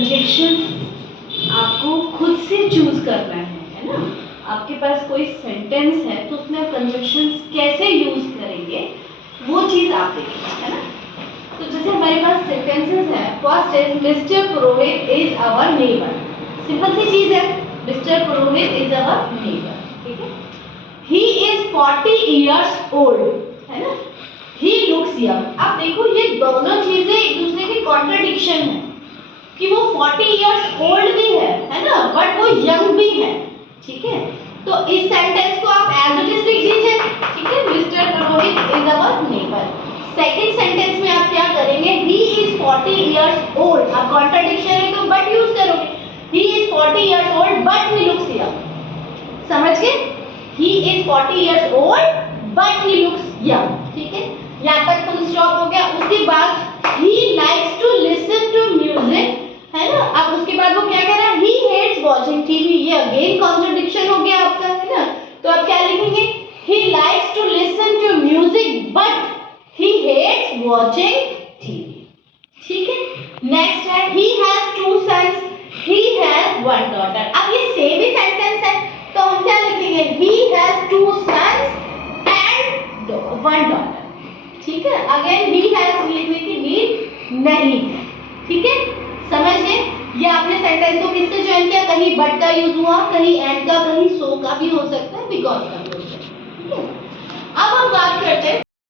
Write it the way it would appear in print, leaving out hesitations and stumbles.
Conjunction आपको खुद से चूज करना है ना। आपके पास कोई सेंटेंस है तो उसमें आप कंजक्शंस कैसे यूज करेंगे वो चीज आप देखिए, है ना। तो जैसे हमारे पास सेंटेंसेस है, first is Mister Purohit is our neighbour. Simple सी चीज है, Mister Purohit is our neighbour, ठीक है। ही इज 40 years old, है ना। He looks young. अब देखो ये दोनों चीजें एक दूसरे के कॉन्ट्रडिक्शन है कि वो 40 years old भी है ना, बट वो यंग भी है, ठीक है। तो इस सेंटेंस को आप एज इट इज लिख दीजिए, ठीक है। Mister Purohit is our neighbour. Second sentence में आप क्या करेंगे, ही इज 40 years old। अब कॉन्ट्रडिक्शन है तो बट यूज करोगे। ही is 40 years old but he looks young. समझ गए? ही is 40 years old but he looks young, ठीक है। यहाँ तक फुल स्टॉप हो गया। उसके बाद ही likes to listen to music, है ना। अब उसके बाद वो क्या कह रहा है, ही हेट्स वॉचिंग टीवी। ये अगेन कॉन्ट्रडिक्शन हो गया आपका, है ना। तो आप क्या लिखेंगे, he likes to listen to music but he hates watching TV, ठीक है। नेक्स्ट है he has 2 sons, he has 1 daughter। अब ये सेम ही सेंटेंस है तो हम क्या लिखेंगे, ही हैज 2 sons एंड 1 daughter, ठीक है। अगेन ही हैज लिखने की नीड नहीं है, ठीक है। समझ गए? ये आपने सेंटेंस को किससे ज्वाइन किया, कहीं बट का यूज हुआ, कहीं एंड का, कहीं सो का भी हो सकता है, बिकॉज का भी हो सकता है, ठीक है। अब हम बात करते हैं